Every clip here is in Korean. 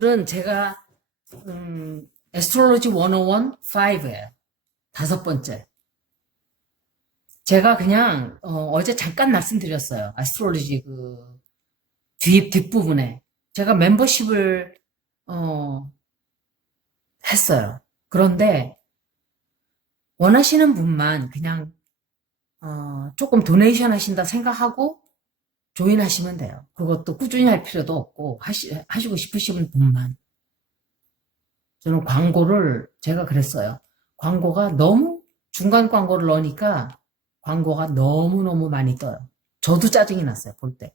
오늘은 제가 에스트롤로지 101 5예요. 다섯 번째. 제가 그냥 어제 잠깐 말씀드렸어요. 에스트롤로지 그 뒷부분에 제가 멤버십을 어, 했어요. 그런데 원하시는 분만 그냥 조금 도네이션 하신다 생각하고 조인하시면 돼요. 그것도 꾸준히 할 필요도 없고 하시고 싶으신 분만. 저는 광고를 제가 그랬어요. 광고가 너무 중간 광고를 넣으니까 광고가 너무너무 많이 떠요. 저도 짜증이 났어요, 볼 때.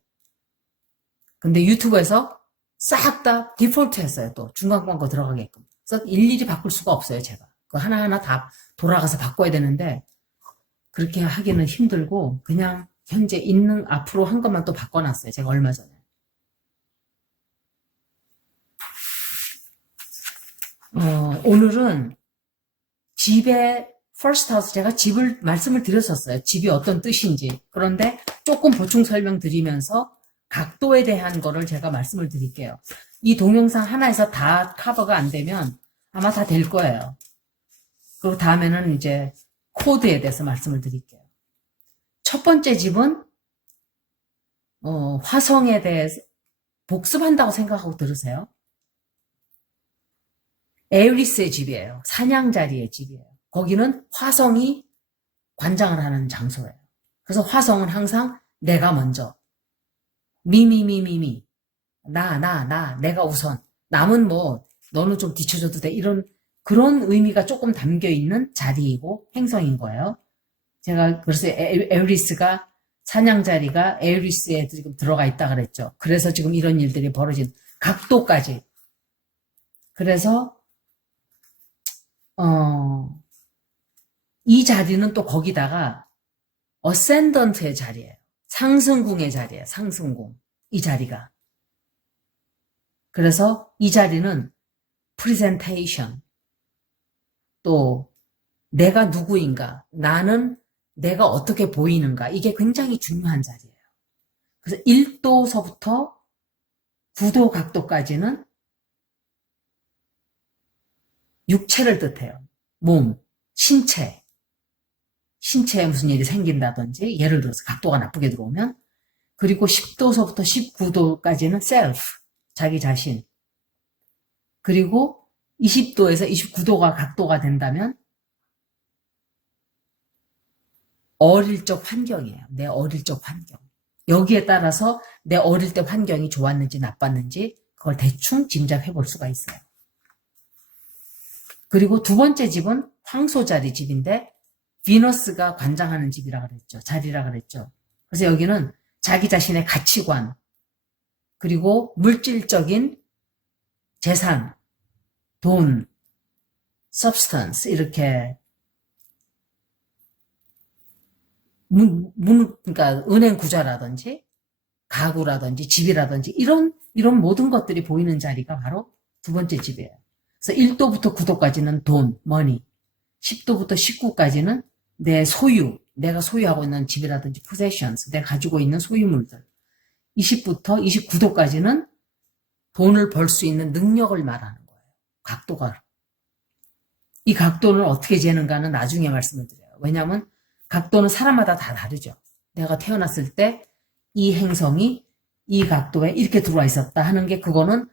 근데 유튜브에서 싹 다 디폴트 했어요, 또. 중간 광고 들어가게끔. 그래서 일일이 바꿀 수가 없어요, 제가. 그 하나하나 다 돌아가서 바꿔야 되는데, 그렇게 하기는 힘들고, 그냥 현재 있는 앞으로 한 것만 또 바꿔놨어요, 제가 얼마 전에. 오늘은 집의 first house, 제가 집을 말씀을 드렸었어요. 집이 어떤 뜻인지. 그런데 조금 보충 설명드리면서 각도에 대한 거를 제가 말씀을 드릴게요. 이 동영상 하나에서 다 커버가 안 되면 아마 다 될 거예요. 그리고 다음에는 이제 코드에 대해서 말씀을 드릴게요. 첫 번째 집은 화성에 대해서 복습한다고 생각하고 들으세요. 에리스의 집이에요. 사냥자리의 집이에요. 거기는 화성이 관장을 하는 장소예요. 그래서 화성은 항상 내가 먼저. 미미미미미. 내가 우선. 남은 뭐, 너는 좀 뒤쳐줘도 돼. 이런, 그런 의미가 조금 담겨 있는 자리이고 행성인 거예요. 제가 그래서 에리스가 사냥자리가 에리스에 지금 들어가 있다 그랬죠. 그래서 지금 이런 일들이 벌어진 각도까지. 그래서 이 자리는 또 거기다가 어센던트의 자리예요. 상승궁의 자리예요. 상승궁. 이 자리가. 그래서 이 자리는 프레젠테이션, 또 내가 누구인가, 나는 내가 어떻게 보이는가, 이게 굉장히 중요한 자리예요. 그래서 1도서부터 9도 각도까지는 육체를 뜻해요. 몸, 신체에 무슨 일이 생긴다든지, 예를 들어서 각도가 나쁘게 들어오면, 그리고 10도서부터 19도까지는 self, 자기 자신. 그리고 20도에서 29도가 각도가 된다면, 어릴 적 환경이에요. 내 어릴 적 환경. 여기에 따라서 내 어릴 때 환경이 좋았는지 나빴는지, 그걸 대충 짐작해 볼 수가 있어요. 그리고 두 번째 집은 황소자리 집인데, 비너스가 관장하는 집이라 그랬죠. 자리라 그랬죠. 그래서 여기는 자기 자신의 가치관, 그리고 물질적인 재산, 돈, substance, 이렇게, 그러니까 은행 구좌라든지, 가구라든지, 집이라든지, 이런 모든 것들이 보이는 자리가 바로 두 번째 집이에요. 그래서 1도부터 9도까지는 돈, money, 10도부터 19까지는 내 소유, 내가 소유하고 있는 집이라든지 possessions, 내가 가지고 있는 소유물들. 20부터 29도까지는 돈을 벌 수 있는 능력을 말하는 거예요. 각도가. 이 각도는 어떻게 재는가는 나중에 말씀을 드려요. 왜냐하면 각도는 사람마다 다 다르죠. 내가 태어났을 때 이 행성이 이 각도에 이렇게 들어와 있었다 하는 게 그거는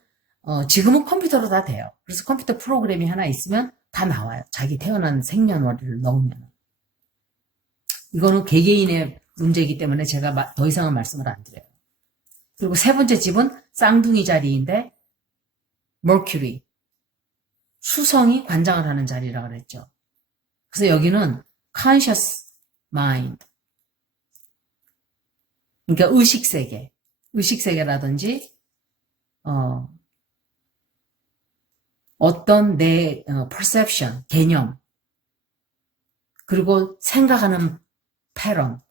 지금은 컴퓨터로 다 돼요. 그래서 컴퓨터 프로그램이 하나 있으면 다 나와요. 자기 태어난 생년월일을 넣으면. 이거는 개개인의 문제이기 때문에 제가 더 이상은 말씀을 안 드려요. 그리고 세 번째 집은 쌍둥이 자리인데 Mercury, 수성이 관장을 하는 자리라 그랬죠. 그래서 여기는 conscious mind, 그러니까 의식세계라든지 어떤 내 perception, 개념, 그리고 생각하는 패런,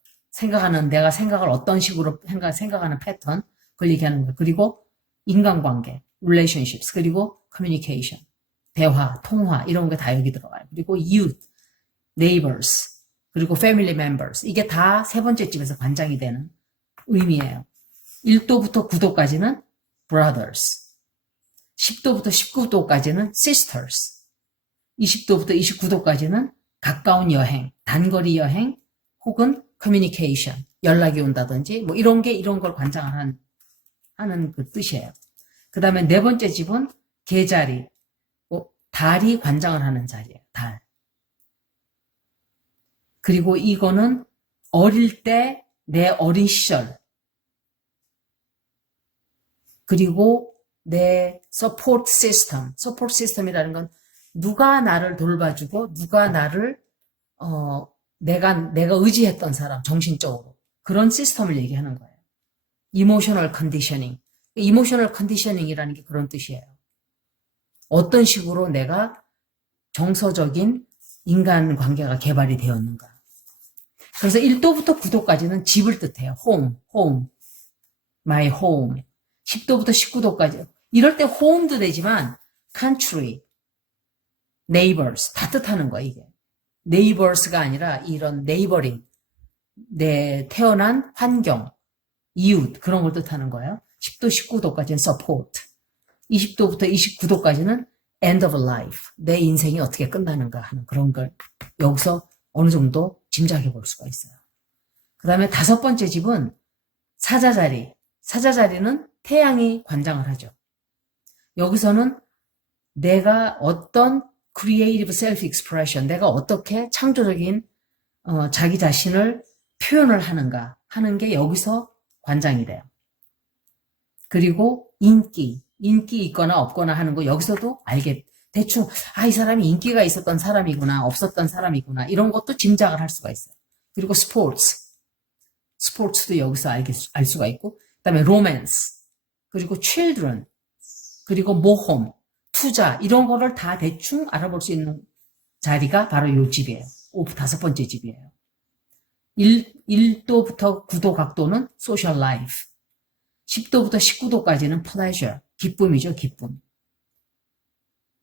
내가 생각을 어떤 식으로 생각하는 패턴, 그걸 얘기하는 거예요. 그리고 인간관계, relationships, 그리고 communication, 대화, 통화, 이런 게 다 여기 들어가요. 그리고 youth, neighbors, 그리고 family members, 이게 다 세 번째 집에서 관장이 되는 의미예요. 1도부터 9도까지는 brothers, 10도부터 19도까지는 sisters. 20도부터 29도까지는 가까운 여행, 단거리 여행, 혹은 communication, 연락이 온다든지, 뭐 이런 걸 관장을 하는 그 뜻이에요. 그 다음에 네 번째 집은 계자리, 달이 관장을 하는 자리예요. 달. 그리고 이거는 어릴 때 내 어린 시절, 그리고 내 support system이라는 건 누가 나를 돌봐주고 누가 나를 내가 의지했던 사람, 정신적으로 그런 시스템을 얘기하는 거예요. emotional conditioning이라는 게 그런 뜻이에요. 어떤 식으로 내가 정서적인 인간관계가 개발이 되었는가. 그래서 1도부터 9도까지는 집을 뜻해요. home, my home. 10도부터 19도까지. 이럴 때 home도 되지만 country, neighbors 다 뜻하는 거야, 이게. neighbors가 아니라 이런 neighboring, 내 태어난 환경, 이웃 그런 걸 뜻하는 거예요. 10도, 19도까지는 support. 20도부터 29도까지는 end of life. 내 인생이 어떻게 끝나는가 하는 그런 걸 여기서 어느 정도 짐작해 볼 수가 있어요. 그 다음에 다섯 번째 집은 사자자리. 사자자리는 태양이 관장을 하죠. 여기서는 내가 어떤 creative self-expression, 내가 어떻게 창조적인 자기 자신을 표현을 하는가 하는 게 여기서 관장이 돼요. 그리고 인기 있거나 없거나 하는 거 여기서도 대충 이 사람이 인기가 있었던 사람이구나, 없었던 사람이구나 이런 것도 짐작을 할 수가 있어요. 그리고 스포츠도 여기서 알 수가 있고, 그다음에 로맨스, 그리고 children, 그리고 모험, 투자 이런 거를 다 대충 알아볼 수 있는 자리가 바로 이 집이에요. 다섯 번째 집이에요. 1도부터 9도 각도는 social life, 10도부터 19도까지는 pleasure, 기쁨이죠, 기쁨.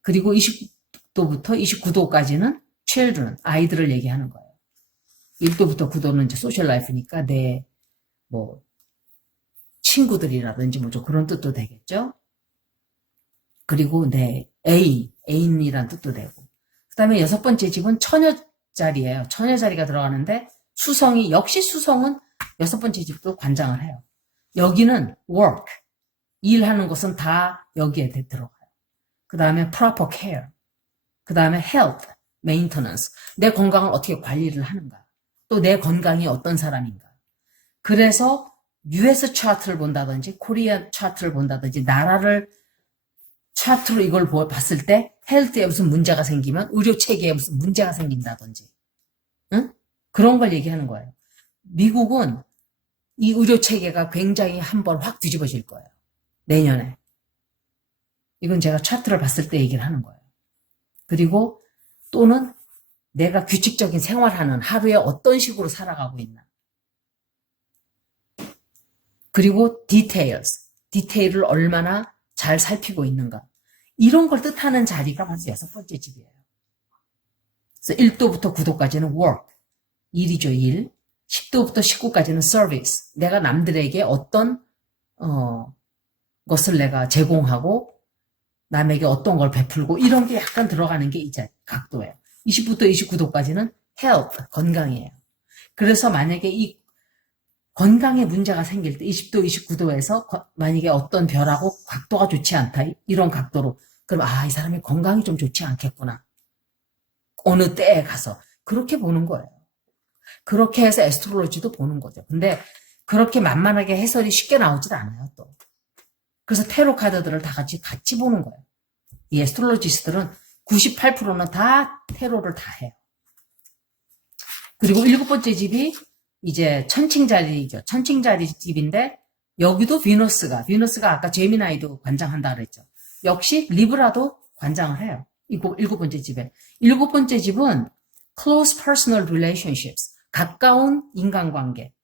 그리고 20도부터 29도까지는 children, 아이들을 얘기하는 거예요. 1도부터 9도는 이제 social life니까 내 친구들이라든지 좀 그런 뜻도 되겠죠. 그리고 내 애인이란 뜻도 되고. 그 다음에 여섯 번째 집은 처녀자리예요. 처녀자리가 들어가는데 역시 수성은 여섯 번째 집도 관장을 해요. 여기는 work, 일하는 것은 다 여기에 들어가요. 그 다음에 proper care, 그 다음에 health, maintenance, 내 건강을 어떻게 관리를 하는가, 또 내 건강이 어떤 사람인가. 그래서 US 차트를 본다든지 코리아 차트를 본다든지 나라를 차트로 이걸 봤을 때 헬스에 무슨 문제가 생기면 의료 체계에 무슨 문제가 생긴다든지, 응? 그런 걸 얘기하는 거예요. 미국은 이 의료 체계가 굉장히 한번 확 뒤집어질 거예요. 내년에. 이건 제가 차트를 봤을 때 얘기를 하는 거예요. 그리고 또는 내가 규칙적인 생활하는 하루에 어떤 식으로 살아가고 있나. 그리고 디테일을 얼마나 잘 살피고 있는가. 이런 걸 뜻하는 자리가 바로 여섯 번째 집이에요. 그래서 1도부터 9도까지는 work, 일이죠, 일. 10도부터 19까지는 service, 내가 남들에게 어떤 것을 내가 제공하고 남에게 어떤 걸 베풀고 이런 게 약간 들어가는 게 이제 각도예요. 20부터 29도까지는 health, 건강이에요. 그래서 만약에 이 건강에 문제가 생길 때 20도, 29도에서 만약에 어떤 별하고 각도가 좋지 않다, 이런 각도로, 그럼 이 사람의 건강이 좀 좋지 않겠구나. 어느 때에 가서 그렇게 보는 거예요. 그렇게 해서 에스트롤로지도 보는 거죠. 근데 그렇게 만만하게 해설이 쉽게 나오질 않아요, 또. 그래서 테로 카드들을 다 같이 보는 거예요. 이 에스트롤로지스트들은 98%는 다 테로를 다 해요. 그리고 일곱 번째 집이 이제 천칭자리죠. 천칭자리 집인데 여기도 비너스가 아까 제미나이도 관장한다 그랬죠. 역시 리브라도 관장을 해요. 일곱 번째 집에. 일곱 번째 집은 close personal relationships, 가까운 인간관계,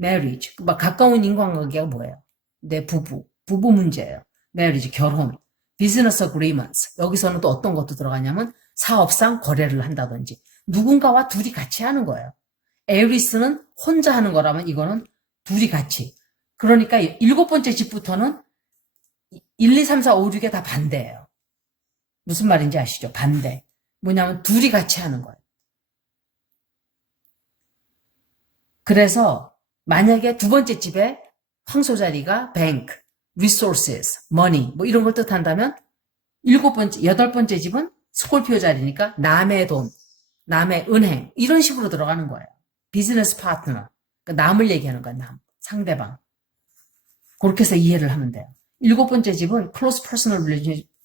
marriage. 가까운 인간관계가 뭐예요? 내 부부 문제예요. marriage, 결혼, business agreements. 여기서는 또 어떤 것도 들어가냐면 사업상 거래를 한다든지 누군가와 둘이 같이 하는 거예요. 에리스는 혼자 하는 거라면 이거는 둘이 같이. 그러니까 일곱 번째 집부터는 1, 2, 3, 4, 5, 6에 다 반대예요. 무슨 말인지 아시죠? 반대. 뭐냐면 둘이 같이 하는 거예요. 그래서 만약에 두 번째 집에 황소 자리가 bank, resources, money 뭐 이런 걸 뜻한다면 여덟 번째 집은 스콜피오 자리니까 남의 돈, 남의 은행 이런 식으로 들어가는 거예요. 비즈니스 파트너, 그러니까 남을 얘기하는 거야. 남, 상대방. 그렇게 해서 이해를 하면 돼요. 일곱 번째 집은 close personal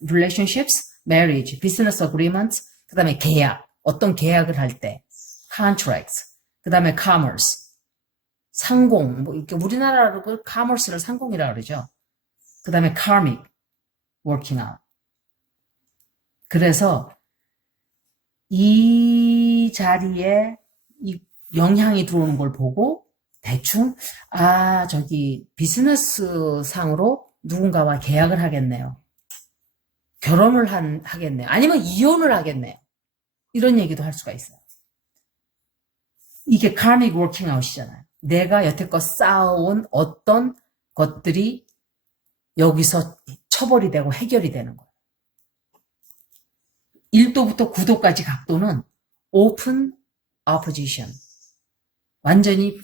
relationships, marriage, business agreements, 그 다음에 계약, 어떤 계약을 할 때, contracts, 그 다음에 commerce, 상공, 뭐 이렇게 우리나라로 그 commerce를 상공이라고 그러죠. 그 다음에 karmic, working out. 그래서 이 자리에 이 영향이 들어오는 걸 보고 대충 저기 비즈니스 상으로 누군가와 계약을 하겠네요. 결혼을 하겠네요. 아니면 이혼을 하겠네요. 이런 얘기도 할 수가 있어요. 이게 karmic working out이잖아요. 내가 여태껏 쌓아온 어떤 것들이 여기서 처벌이 되고 해결이 되는 거예요. 1도부터 9도까지 각도는 open opposition. 완전히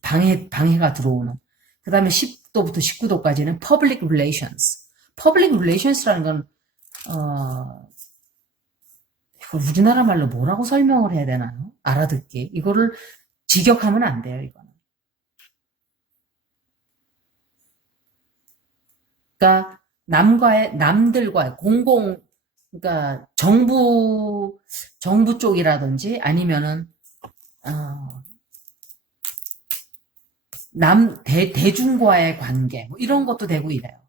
방해가 들어오는. 그 다음에 10도부터 19도까지는 public relations. public relations라는 건, 이걸 우리나라 말로 뭐라고 설명을 해야 되나요? 알아듣기. 이거를 직역하면 안 돼요, 이거는. 그러니까 남들과의 그러니까 정부 쪽이라든지 아니면은 대중과의 관계 뭐 이런 것도 되고 이래요.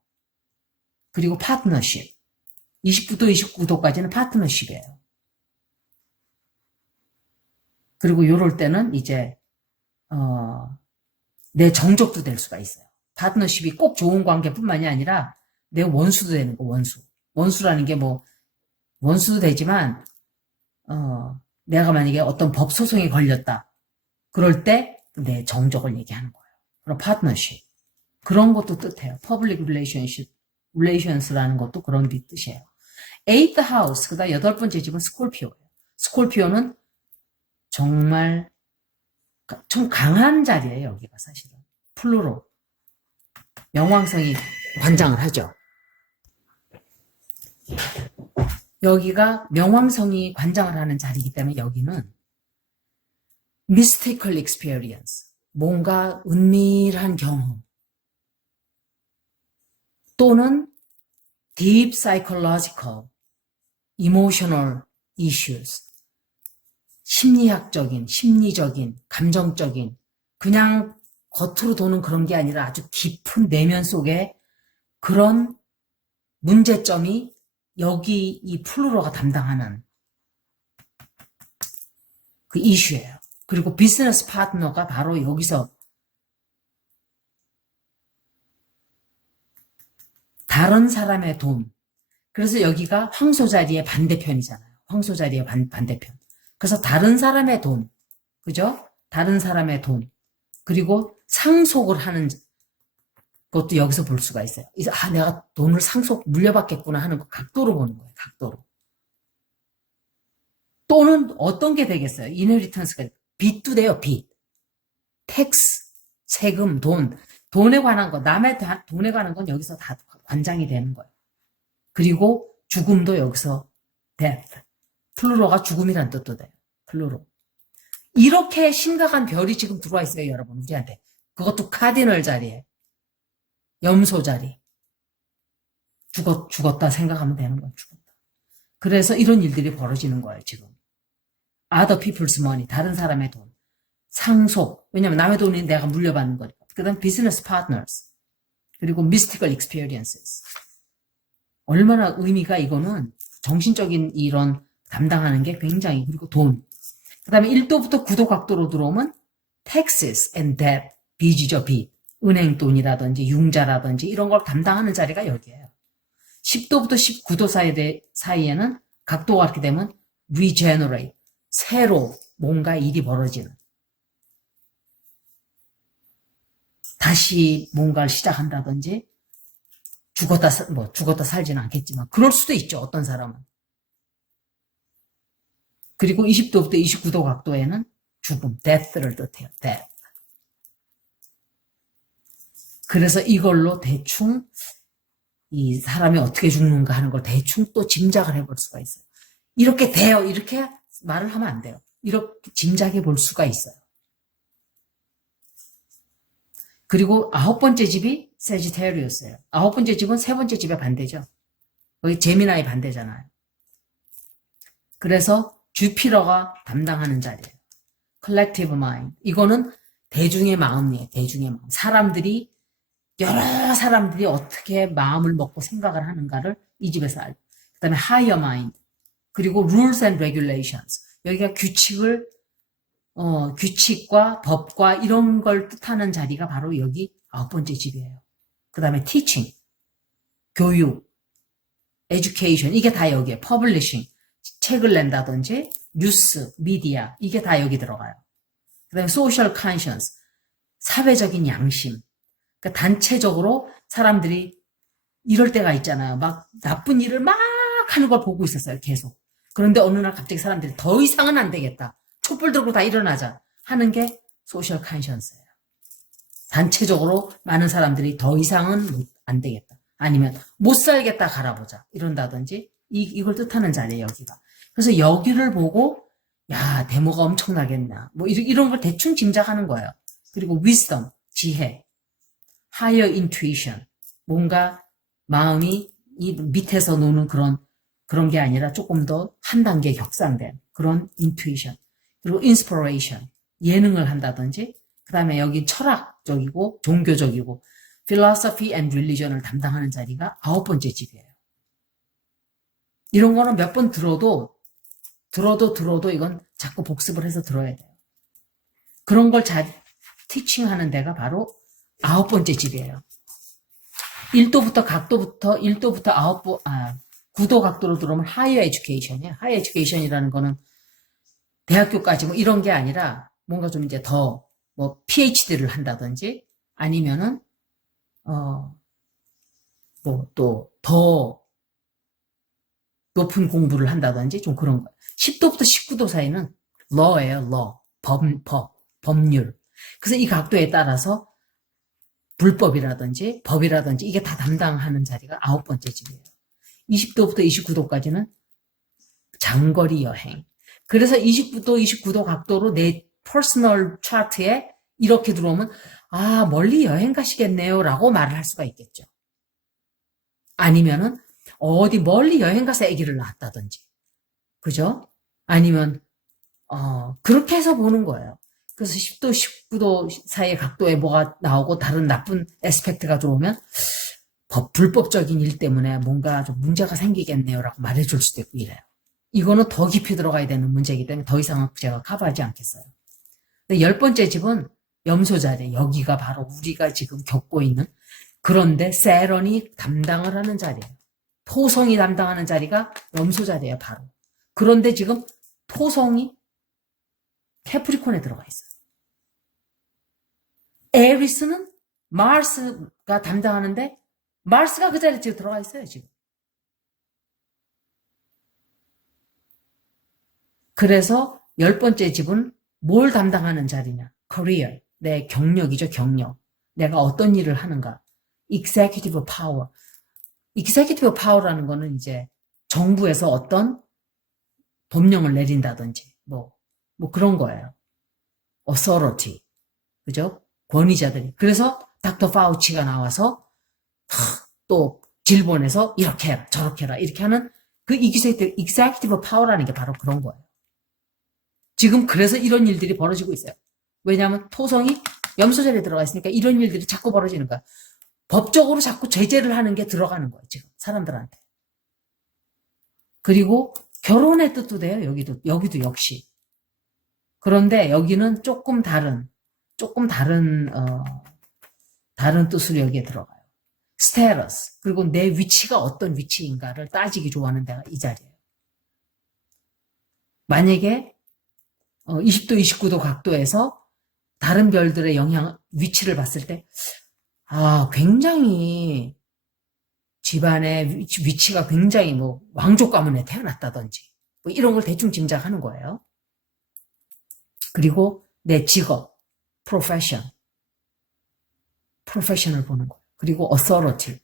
그리고 파트너십 20도 29도까지는 파트너십이에요. 그리고 요럴 때는 이제 내 정적도 될 수가 있어요. 파트너십이 꼭 좋은 관계뿐만이 아니라 내 원수도 되는 거. 원수라는 게 뭐 원수도 되지만 내가 만약에 어떤 법 소송에 걸렸다. 그럴 때 내 정적을 얘기하는 거예요. 그럼 파트너십. 그런 것도 뜻해요. Public relations라는 것도 그런 뜻이에요. Eighth house, 그다음 여덟 번째 집은 스콜피오예요. 스콜피오는 정말 좀 강한 자리예요. 여기가 사실은. 플루로. 명왕성이 관장을 하죠. 여기가 명왕성이 관장을 하는 자리이기 때문에 여기는 mystical experience, 뭔가 은밀한 경험 또는 deep psychological, emotional issues, 심리적인, 감정적인, 그냥 겉으로 도는 그런 게 아니라 아주 깊은 내면 속에 그런 문제점이 여기 이 플루로가 담당하는 그 이슈예요. 그리고 비즈니스 파트너가 바로 여기서 다른 사람의 돈. 그래서 여기가 황소 자리의 반대편이잖아요. 황소 자리의 반대편. 그래서 다른 사람의 돈. 그죠? 다른 사람의 돈. 그리고 상속을 하는 것도 여기서 볼 수가 있어요. 내가 돈을 물려받겠구나 하는 거 각도로 보는 거예요. 각도로. 또는 어떤 게 되겠어요? 이너리턴스가 빚도 돼요. 빚. 텍스, 세금, 돈에 관한 거, 남의 돈에 관한 건 여기서 다 관장이 되는 거예요. 그리고 죽음도 여기서 death. 플루로가 죽음이란 뜻도 돼요. 플루로. 이렇게 심각한 별이 지금 들어와 있어요, 여러분. 우리한테. 그것도 카디널 자리에. 염소 자리. 죽었다 생각하면 되는 거예요. 죽었다. 그래서 이런 일들이 벌어지는 거예요, 지금. other people's money. 다른 사람의 돈. 상속. 왜냐면 남의 돈이 내가 물려받는 거니까. 그 다음 business partners. 그리고 mystical experiences. 얼마나 의미가 이거는 정신적인 이런 담당하는 게 굉장히, 그리고 돈. 그 다음에 1도부터 9도 각도로 들어오면 taxes and debt. 빚이죠, 빚. 은행 돈이라든지 융자라든지 이런 걸 담당하는 자리가 여기예요. 10도부터 19도 사이에는 각도가 그렇게 되면 regenerate. 새로 뭔가 일이 벌어지는. 다시 뭔가를 시작한다든지 죽었다 살지는 않겠지만, 그럴 수도 있죠, 어떤 사람은. 그리고 20도부터 29도 각도에는 죽음, death를 뜻해요, death. 그래서 이걸로 대충 이 사람이 어떻게 죽는가 하는 걸 대충 또 짐작을 해볼 수가 있어요. 이렇게 돼요, 이렇게 말을 하면 안 돼요. 이렇게 짐작해 볼 수가 있어요. 그리고 9번째 집이 세지테리우스예요. 9번째 집은 3번째 집의 반대죠. 거기 제미나의 반대잖아요. 그래서 주피터가 담당하는 자리예요. collective mind. 이거는 대중의 마음이에요. 대중의 마음. 여러 사람들이 어떻게 마음을 먹고 생각을 하는가를 이 집에서 알고. 그 다음에 higher mind. 그리고 rules and regulations. 여기가 규칙과 법과 이런 걸 뜻하는 자리가 바로 여기 9번째 집이에요. 그 다음에 teaching, 교육, education, 이게 다 여기에 publishing, 책을 낸다든지 뉴스, 미디어, 이게 다 여기 들어가요. 그 다음에 social conscience, 사회적인 양심. 그러니까 단체적으로 사람들이 이럴 때가 있잖아요. 막 나쁜 일을 막 하는 걸 보고 있었어요. 계속. 그런데 어느 날 갑자기 사람들이 더 이상은 안 되겠다. 촛불 들고 다 일어나자 하는 게 소셜 컨션스예요. 단체적으로 많은 사람들이 더 이상은 안 되겠다. 아니면 못 살겠다 갈아보자. 이런다든지 이걸 뜻하는 자리예요. 여기가. 그래서 여기를 보고 야 데모가 엄청나겠나. 뭐 이런 걸 대충 짐작하는 거예요. 그리고 wisdom, 지혜, higher intuition, 뭔가 마음이 이 밑에서 노는 그런 게 아니라 조금 더 한 단계 격상된 그런 intuition. 그리고 inspiration, 예능을 한다든지, 그 다음에 여기 철학적이고 종교적이고 philosophy and religion을 담당하는 자리가 9번째 집이에요. 이런 거는 몇 번 들어도 이건 자꾸 복습을 해서 들어야 돼요. 그런 걸 티칭하는 데가 바로 9번째 집이에요. 1도부터 9도 각도로 들어오면 higher education이에요. higher education이라는 거는 대학교까지 뭐 이런 게 아니라 뭔가 좀 이제 더 뭐 PhD를 한다든지 아니면은 뭐 또 더 높은 공부를 한다든지 좀 그런 거예요. 10도부터 19도 사이는 law예요. law. 법률. 그래서 이 각도에 따라서 불법이라든지 법이라든지 이게 다 담당하는 자리가 9번째 집이에요. 20도부터 29도까지는 장거리 여행. 그래서 29도, 29도 각도로 내 퍼스널 차트에 이렇게 들어오면 아 멀리 여행 가시겠네요 라고 말을 할 수가 있겠죠. 아니면은 어디 멀리 여행 가서 아기를 낳았다든지 그죠? 아니면 그렇게 해서 보는 거예요. 그래서 10도, 19도 사이의 각도에 뭐가 나오고 다른 나쁜 에스펙트가 들어오면 불법적인 일 때문에 뭔가 좀 문제가 생기겠네요 라고 말해줄 수도 있고 이래요. 이거는 더 깊이 들어가야 되는 문제이기 때문에 더 이상은 제가 커버하지 않겠어요. 근데 10번째 집은 염소 자리, 여기가 바로 우리가 지금 겪고 있는 그런데 세런이 담당을 하는 자리예요. 토성이 담당하는 자리가 염소 자리예요, 바로. 그런데 지금 토성이 캐프리콘에 들어가 있어요. 에리스는 마르스가 담당하는데 마르스가 그 자리에 지금 들어가 있어요, 지금. 그래서 10번째 집은 뭘 담당하는 자리냐? career, 내 경력이죠, 경력. 내가 어떤 일을 하는가? executive power. executive power라는 거는 이제 정부에서 어떤 법령을 내린다든지 뭐 그런 거예요. authority. 그죠? 권위자들이. 그래서 닥터 파우치가 나와서 또 질본에서 이렇게 해라, 저렇게 해라, 이렇게 하는 그 executive power라는 게 바로 그런 거예요. 지금 그래서 이런 일들이 벌어지고 있어요. 왜냐하면 토성이 염소 자리에 들어가 있으니까 이런 일들이 자꾸 벌어지는 거야. 법적으로 자꾸 제재를 하는 게 들어가는 거예요. 지금 사람들한테. 그리고 결혼의 뜻도 돼요. 여기도 역시. 그런데 여기는 조금 다른 뜻으로 여기에 들어가요. 스테러스. 그리고 내 위치가 어떤 위치인가를 따지기 좋아하는 데가 이 자리예요. 만약에 20도, 29도 각도에서 다른 별들의 위치를 봤을 때, 굉장히 집안의 위치가 굉장히 뭐 왕족 가문에 태어났다든지 뭐 이런 걸 대충 짐작하는 거예요. 그리고 내 직업, profession을 보는 거예요. 그리고 authority,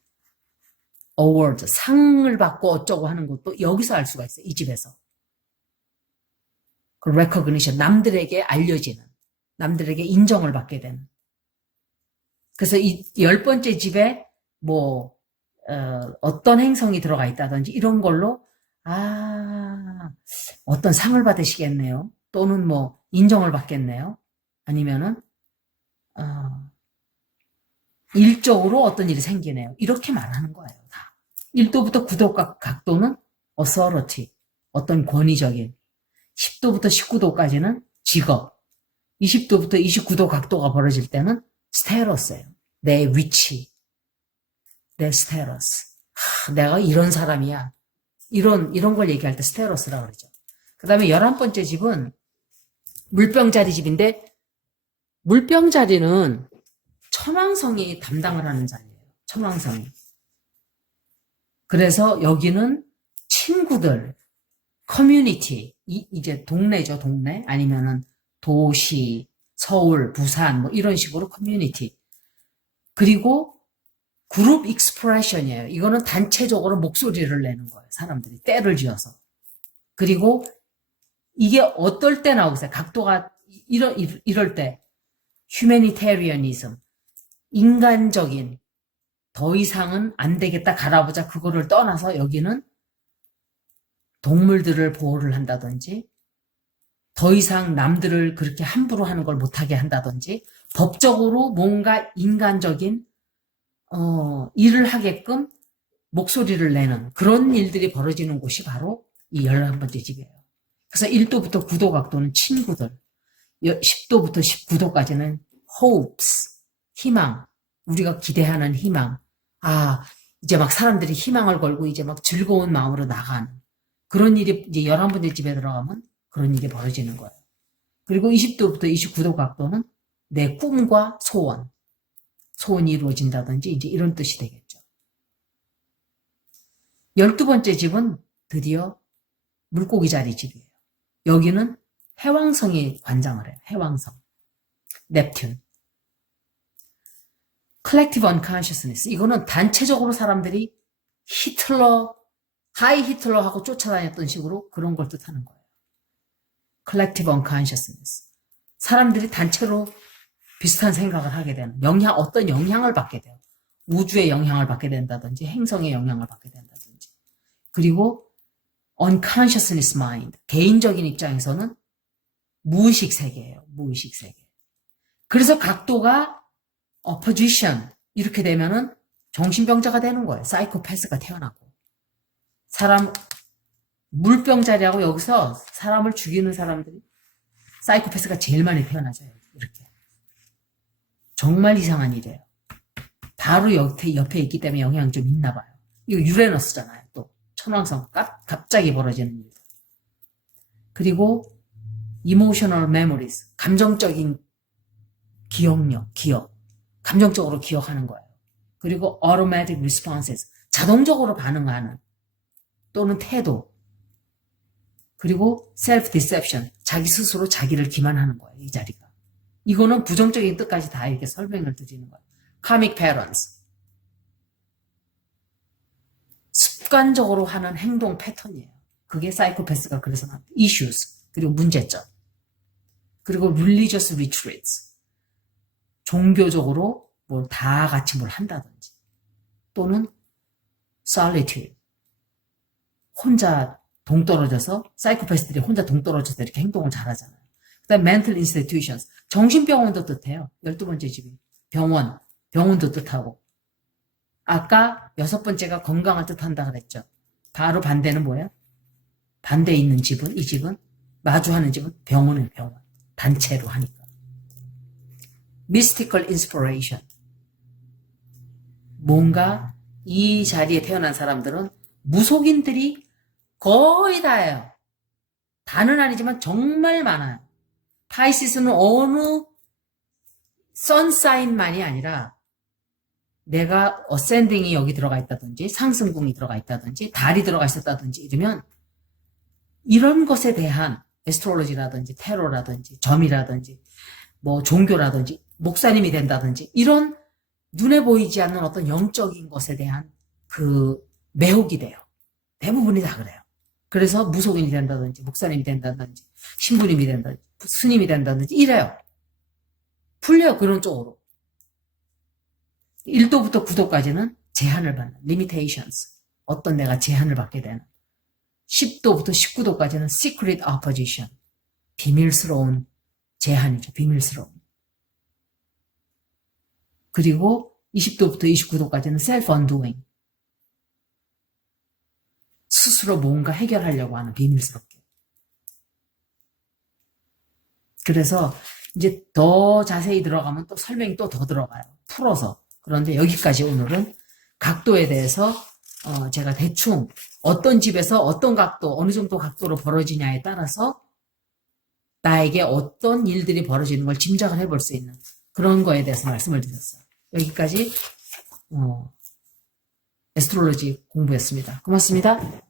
award, 상을 받고 어쩌고 하는 것도 여기서 알 수가 있어요. 이 집에서. 그 recognition, 남들에게 알려지는, 남들에게 인정을 받게 되는. 그래서 이 10번째 집에 뭐 어떤 행성이 들어가 있다든지 이런 걸로 어떤 상을 받으시겠네요. 또는 뭐 인정을 받겠네요. 아니면은 일적으로 어떤 일이 생기네요. 이렇게 말하는 거예요. 다. 1도부터 9도 각도는 authority, 어떤 권위적인, 10도부터 19도까지는 직업, 20도부터 29도 각도가 벌어질 때는 스테러스예요. 내 위치, 내 스테러스. 내가 이런 사람이야. 이런 걸 얘기할 때 스테러스라고 그러죠. 그 다음에 11번째 집은 물병자리 집인데, 물병자리는 천왕성이 담당을 하는 자리예요. 천왕성이. 그래서 여기는 친구들, 커뮤니티, 이제 동네죠, 동네. 아니면은 도시, 서울, 부산, 뭐 이런 식으로 커뮤니티. 그리고 그룹 익스프레션이에요. 이거는 단체적으로 목소리를 내는 거예요. 사람들이 때를 지어서. 그리고 이게 어떨 때 나오겠어요? 각도가 이럴 때 휴메니테리언이즘, 인간적인, 더 이상은 안 되겠다 갈아보자 그거를 떠나서 여기는 동물들을 보호를 한다든지 더 이상 남들을 그렇게 함부로 하는 걸 못하게 한다든지 법적으로 뭔가 인간적인 일을 하게끔 목소리를 내는 그런 일들이 벌어지는 곳이 바로 이 11번째 집이에요. 그래서 1도부터 9도 각도는 친구들, 10도부터 19도까지는 hopes, 희망, 우리가 기대하는 희망. 이제 막 사람들이 희망을 걸고 이제 막 즐거운 마음으로 나가는 그런 일이 이제 11번째 집에 들어가면 그런 일이 벌어지는 거예요. 그리고 20도부터 29도 각도는 내 꿈과 소원이 이루어진다든지 이제 이런 뜻이 되겠죠. 12번째 집은 드디어 물고기 자리 집이에요. 여기는 해왕성이 관장을 해요. 해왕성. 넵튠. collective unconsciousness. 이거는 단체적으로 사람들이 하이 히틀러하고 쫓아다녔던 식으로 그런 걸 뜻하는 거예요. collective unconsciousness. 사람들이 단체로 비슷한 생각을 하게 되는, 어떤 영향을 받게 돼요. 우주의 영향을 받게 된다든지, 행성의 영향을 받게 된다든지. 그리고 unconsciousness mind. 개인적인 입장에서는 무의식 세계예요. 무의식 세계. 그래서 각도가 opposition 이렇게 되면은 정신병자가 되는 거예요. 사이코패스가 태어나고. 물병자리하고 여기서 사람을 죽이는 사람들이 사이코패스가 제일 많이 태어나죠. 이렇게. 정말 이상한 일이에요. 바로 옆에 있기 때문에 영향이 좀 있나 봐요. 이거 유레너스잖아요. 또 천왕성 갑자기 벌어지는 일. 그리고 emotional memories, 감정적인 기억. 감정적으로 기억하는 거예요. 그리고 automatic responses, 자동적으로 반응하는 또는 태도. 그리고 self-deception, 자기 스스로 자기를 기만하는 거예요. 이 자리가. 이거는 부정적인 뜻까지 다 이렇게 설명을 드리는 거예요. karmic patterns, 습관적으로 하는 행동 패턴이에요. 그게 사이코패스가 그래서 나온 issues, 그리고 문제점. 그리고 religious retreats, 종교적으로 다 같이 뭘 한다든지. 또는 solitude, 혼자 동떨어져서, 사이코패스들이 혼자 동떨어져서 이렇게 행동을 잘하잖아요. 그 다음 mental institutions, 정신병원도 뜻해요. 12번째 집이. 병원도 뜻하고. 아까 6번째가 건강을 뜻한다 그랬죠. 바로 반대는 뭐예요? 반대에 있는 집은, 이 집은, 마주하는 집은 병원이에요, 병원. 단체로 하니까. mystical inspiration. 뭔가 이 자리에 태어난 사람들은 무속인들이 거의 다예요. 다는 아니지만 정말 많아요. 파이시스는 어느 선사인만이 아니라 내가 어센딩이 여기 들어가 있다든지 상승궁이 들어가 있다든지 달이 들어가 있었다든지 이러면 이런 것에 대한 에스트롤로지라든지 테러라든지 점이라든지 뭐 종교라든지 목사님이 된다든지 이런 눈에 보이지 않는 어떤 영적인 것에 대한 그 매혹이 돼요. 대부분이 다 그래요. 그래서 무속인이 된다든지 목사님이 된다든지 신부님이 된다든지 스님이 된다든지 이래요. 풀려요. 그런 쪽으로. 1도부터 9도까지는 제한을 받는 limitations. 어떤 내가 제한을 받게 되는 10도부터 19도까지는 secret opposition. 비밀스러운 제한이죠. 비밀스러운. 그리고 20도부터 29도까지는 self-undoing. 스스로 뭔가 해결하려고 하는 비밀스럽게. 그래서 이제 더 자세히 들어가면 또 설명이 또 더 들어가요. 풀어서. 그런데 여기까지 오늘은 각도에 대해서 제가 대충 어떤 집에서 어떤 각도, 어느 정도 각도로 벌어지냐에 따라서 나에게 어떤 일들이 벌어지는 걸 짐작을 해볼 수 있는 그런 거에 대해서 말씀을 드렸어요. 여기까지 에스트롤로지 공부였습니다. 고맙습니다.